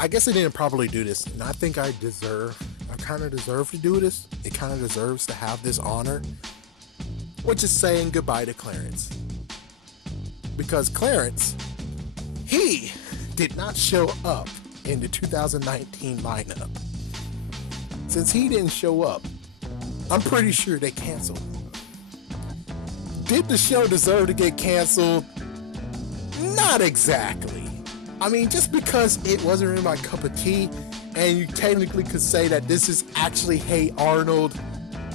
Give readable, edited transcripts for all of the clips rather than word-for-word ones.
I guess I didn't properly do this, and I think I kind of deserve to do this. It kind of deserves to have this honor, which is saying goodbye to Clarence. Because Clarence, he did not show up in the 2019 lineup. Since he didn't show up, I'm pretty sure they canceled. Did the show deserve to get canceled? Not exactly. I mean, just because it wasn't really my cup of tea, and you technically could say that this is actually Hey Arnold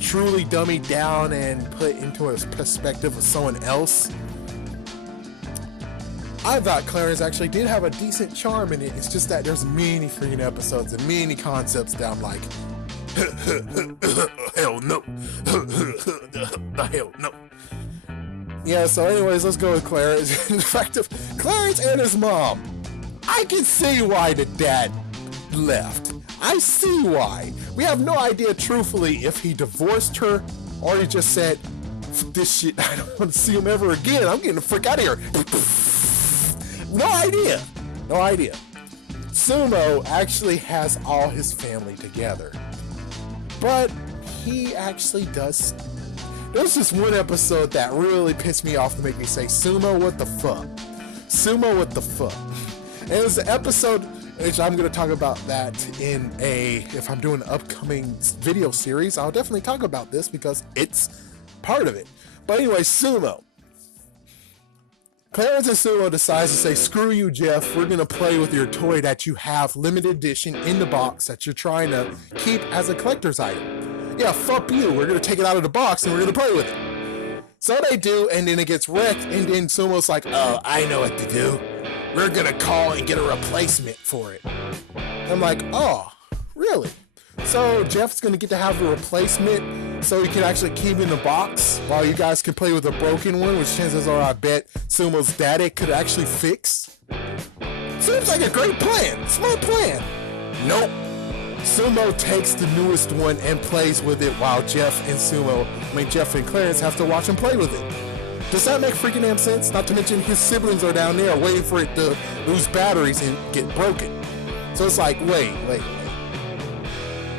truly dummied down and put into a perspective of someone else. I thought Clarence actually did have a decent charm in it. It's just that there's many freaking episodes and many concepts that I'm like, hell no. Hell no. Yeah, so anyways, let's go with Clarence. In fact, of Clarence and his mom, I can see why the dad left. I see why. We have no idea, truthfully, if he divorced her or he just said, this shit, I don't want to see him ever again. I'm getting the frick out of here. No idea. No idea. Sumo actually has all his family together. But he actually does. There's this one episode that really pissed me off to make me say, Sumo, what the fuck? Sumo, what the fuck? And it was the episode, which I'm going to talk about that if I'm doing an upcoming video series, I'll definitely talk about this because it's part of it. But anyway, Sumo. Clarence and Sumo decides to say, screw you, Jeff, we're going to play with your toy that you have limited edition in the box that you're trying to keep as a collector's item. Yeah, fuck you, we're going to take it out of the box and we're going to play with it. So they do, and then it gets wrecked, and then Sumo's like, oh, I know what to do. We're going to call and get a replacement for it. I'm like, oh, really? So Jeff's going to get to have a replacement so he can actually keep in the box while you guys can play with a broken one, which chances are I bet Sumo's daddy could actually fix. Seems like a great plan. Smart plan. Nope. Sumo takes the newest one and plays with it while Jeff and Clarence have to watch him play with it. Does that make freaking damn sense? Not to mention his siblings are down there waiting for it to lose batteries and get broken. So it's like, wait.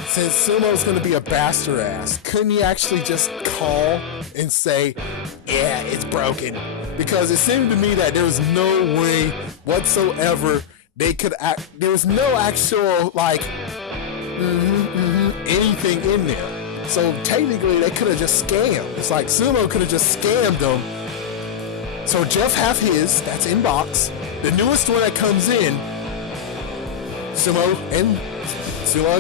Since Sumo's going to be a bastard ass, couldn't he actually just call and say, yeah, it's broken? Because it seemed to me that there was no way whatsoever they could there was no actual, anything in there. So technically, they could have just scammed. It's like Sumo could have just scammed them. So Jeff have his, that's in box. The newest one that comes in, Sumo and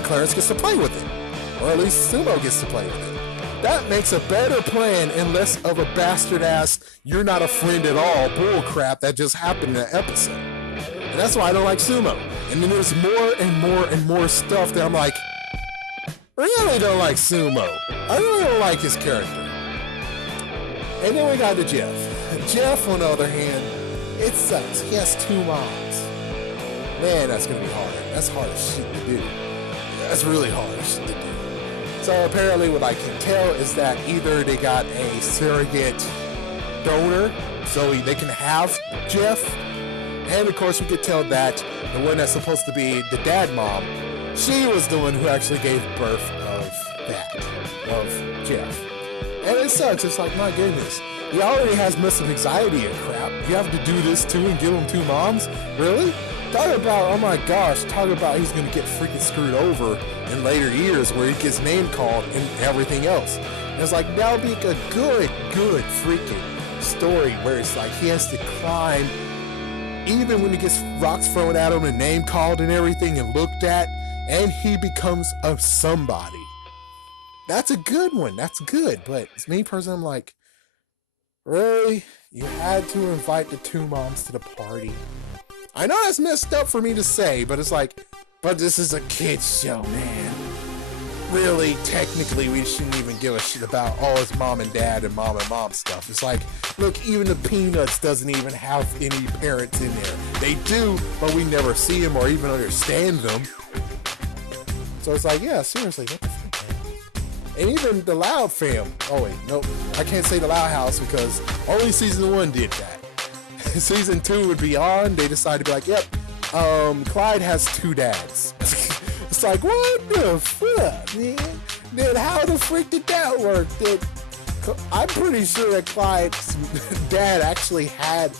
Clarence gets to play with it. Or at least Sumo gets to play with it. That makes a better plan and less of a bastard ass, you're not a friend at all bull crap that just happened in that episode. And that's why I don't like Sumo. And then there's more and more and more stuff that I'm like, I really don't like Sumo. I really don't like his character. And then we got to Jeff. Jeff, on the other hand, it sucks. He has two moms. Man, that's going to be hard. That's hard as shit to do. That's really hard as shit to do. So apparently what I can tell is that either they got a surrogate donor so they can have Jeff, and of course we could tell that the one that's supposed to be the dad mom, she was the one who actually gave birth of Jeff. And it sucks. It's like, my goodness. He already has massive anxiety and crap. You have to do this too and give him two moms? Really? Talk about, oh my gosh, talk about he's going to get freaking screwed over in later years where he gets name called and everything else. And it's like, that would be a good freaking story where it's like he has to climb even when he gets rocks thrown at him and name called and everything and looked at, and he becomes a somebody. That's a good one. That's good. But it's me personally, I'm like, really? You had to invite the two moms to the party? I know that's messed up for me to say, but it's like, but this is a kid's show, man. Really, technically, we shouldn't even give a shit about all his mom and dad and mom stuff. It's like, look, even the Peanuts doesn't even have any parents in there. They do, but we never see them or even understand them. So it's like, yeah, seriously, what the fuck, man? And even the Loud fam. Oh wait, nope, I can't say the Loud House because only season 1 did that. Season 2 would be on. They decided to be like, yep, Clyde has 2 dads. It's like, what the fuck, man? Then how the freak did that work? I'm pretty sure that Clyde's dad actually had,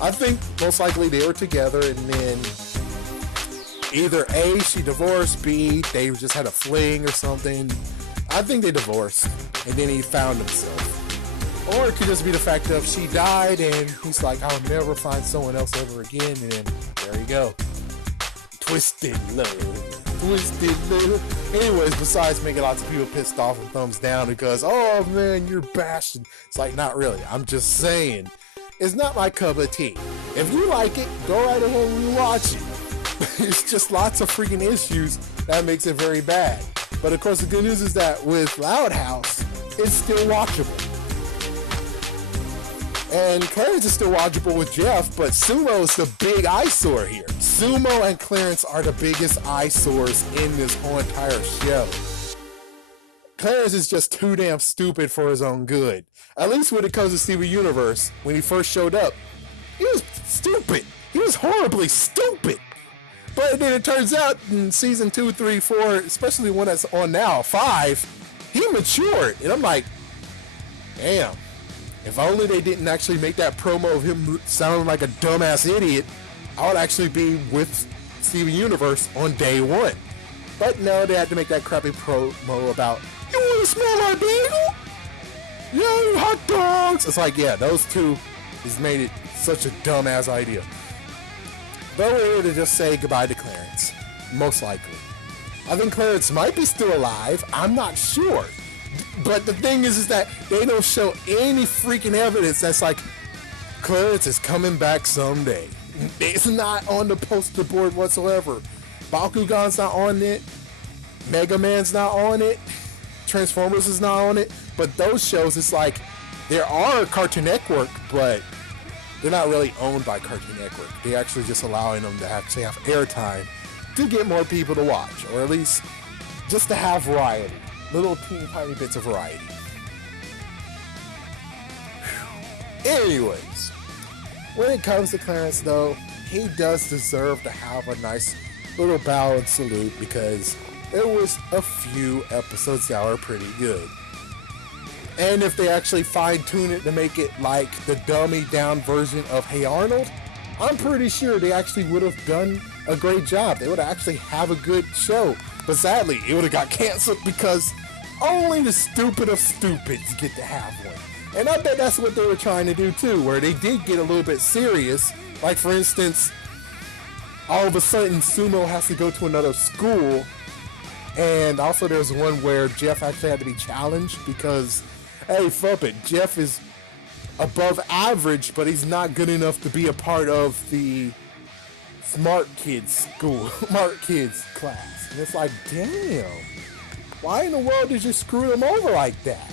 I think most likely they were together, and then either A, she divorced, B, they just had a fling or something. I think they divorced, and then he found himself. Or it could just be the fact of she died, and he's like, I'll never find someone else ever again, and then there you go. Twisted love. Twisted love. Anyways, besides making lots of people pissed off and thumbs down because, oh man, you're bashing. It's like, not really. I'm just saying. It's not my cup of tea. If you like it, go right ahead and watch it. It's just lots of freaking issues that makes it very bad. But of course, the good news is that with Loud House, it's still watchable. And Clarence is still watchable with Jeff, but Sumo is the big eyesore here. Sumo and Clarence are the biggest eyesores in this whole entire show. Clarence is just too damn stupid for his own good. At least when it comes to Steven Universe, when he first showed up, he was stupid. He was horribly stupid. But then it turns out in season 2, 3, 4, especially one that's on now, 5, he matured. And I'm like, damn, if only they didn't actually make that promo of him sounding like a dumbass idiot, I would actually be with Steven Universe on day 1. But no, they had to make that crappy promo about, you want to smell my bagel? Yeah, hot dogs. It's like, yeah, those two has made it such a dumbass idea. But we're here to just say goodbye to Clarence. Most likely. I think Clarence might be still alive. I'm not sure. But the thing is that they don't show any freaking evidence that's like, Clarence is coming back someday. It's not on the poster board whatsoever. Bakugan's not on it. Mega Man's not on it. Transformers is not on it. But those shows, it's like, there are Cartoon Network, but they're not really owned by Cartoon Network. They're actually just allowing them to have airtime to get more people to watch, or at least just to have variety. Little teeny tiny bits of variety. Whew. Anyways, when it comes to Clarence though, he does deserve to have a nice little bow and salute because there was a few episodes that were pretty good. And if they actually fine-tune it to make it like the dummy-down version of Hey Arnold, I'm pretty sure they actually would have done a great job. They would actually have a good show. But sadly, it would have got canceled because only the stupid of stupids get to have one. And I bet that's what they were trying to do too, where they did get a little bit serious. Like for instance, all of a sudden Sumo has to go to another school. And also there's one where Jeff actually had to be challenged because, hey, fuck it, Jeff is above average, but he's not good enough to be a part of the smart kids school, smart kids class. And it's like, damn, why in the world did you screw them over like that?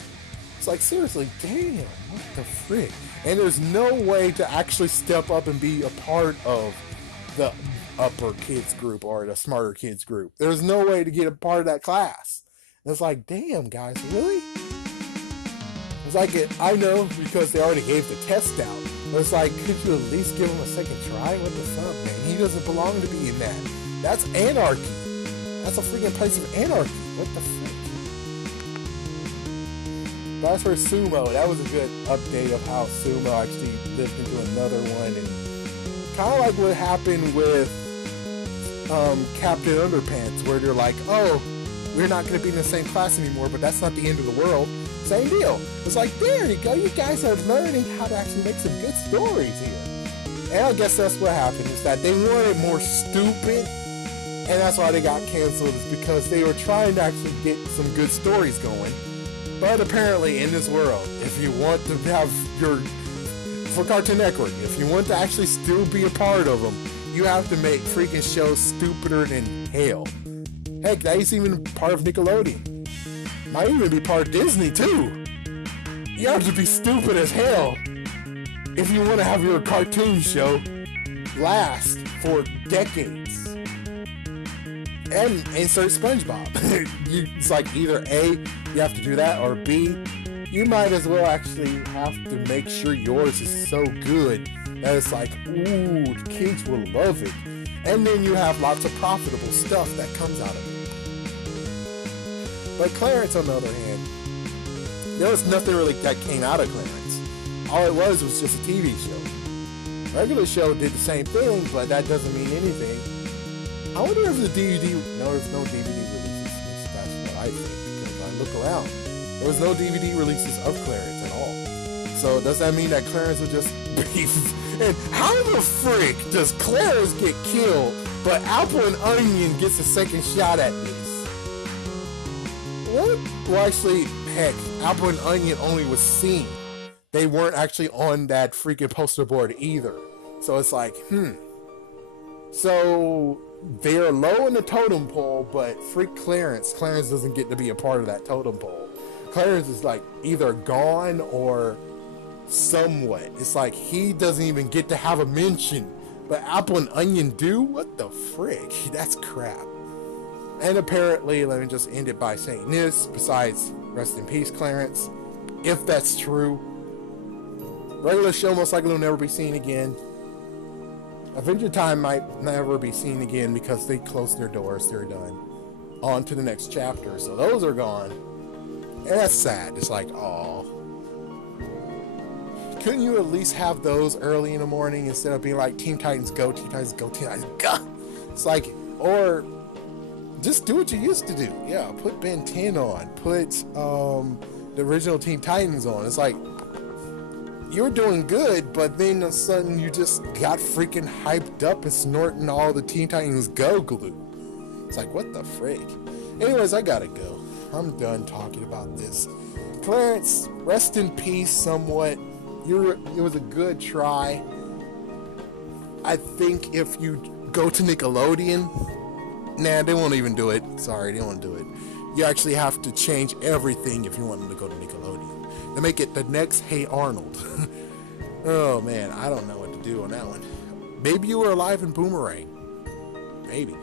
It's like, seriously, damn, what the frick? And there's no way to actually step up and be a part of the upper kids group or the smarter kids group. There's no way to get a part of that class. And it's like, damn, guys, really? It's like, I know because they already gave the test out. But it's like, could you at least give him a second try? What the fuck, man? He doesn't belong to be in that. That's anarchy. That's a freaking place of anarchy. What the fuck? But as for Sumo, that was a good update of how Sumo actually lived into another one. And kind of like what happened with Captain Underpants, where they're like, oh, we're not going to be in the same class anymore, but that's not the end of the world. Same deal. It's like, there you go. You guys are learning how to actually make some good stories here. And I guess that's what happened, is that they wanted more stupid, and that's why they got canceled, is because they were trying to actually get some good stories going. But apparently in this world, if you want to have for Cartoon Network, if you want to actually still be a part of them, you have to make freaking shows stupider than hell. Heck, that's even part of Nickelodeon. Might even be part of Disney too. You have to be stupid as hell if you want to have your cartoon show last for decades. And insert SpongeBob. It's like either A, you have to do that, or B, you might as well actually have to make sure yours is so good that it's like, ooh, the kids will love it. And then you have lots of profitable stuff that comes out of it. But Clarence, on the other hand, there was nothing really that came out of Clarence. All it was just a TV show. Regular show did the same thing, but that doesn't mean anything. I wonder if the DVD... No, there's no DVD releases. That's what I think, because I look around. There was no DVD releases of Clarence at all. So does that mean that Clarence was just beef? And how the frick does Clarence get killed, but Apple and Onion gets a second shot at this? What? Well, actually, heck, Apple and Onion only was seen. They weren't actually on that freaking poster board either. So it's like, So they're low in the totem pole, but freak Clarence doesn't get to be a part of that totem pole. Clarence is like either gone or somewhat. It's like he doesn't even get to have a mention, but Apple and Onion do? What the frick? That's crap. And apparently, let me just end it by saying this, besides rest in peace Clarence, if that's true, regular show most likely will never be seen again. Adventure Time might never be seen again because they closed their doors. They're done. On to the next chapter. So those are gone. And that's sad. It's like, oh. Couldn't you at least have those early in the morning instead of being like Teen Titans Go, Teen Titans Go, Teen Titans Go? It's like, or just do what you used to do. Yeah, put Ben 10 on. Put the original Teen Titans on. It's like, you were doing good, but then all of a sudden you just got freaking hyped up and snorting all the Teen Titans Go glue. It's like, what the frick? Anyways, I gotta go. I'm done talking about this. Clarence, rest in peace somewhat. It was a good try. I think if you go to Nickelodeon, nah, they won't even do it. Sorry, they won't do it. You actually have to change everything if you want them to go to Nickelodeon. To make it the next Hey Arnold. Oh man, I don't know what to do on that one. Maybe you were alive in Boomerang. Maybe.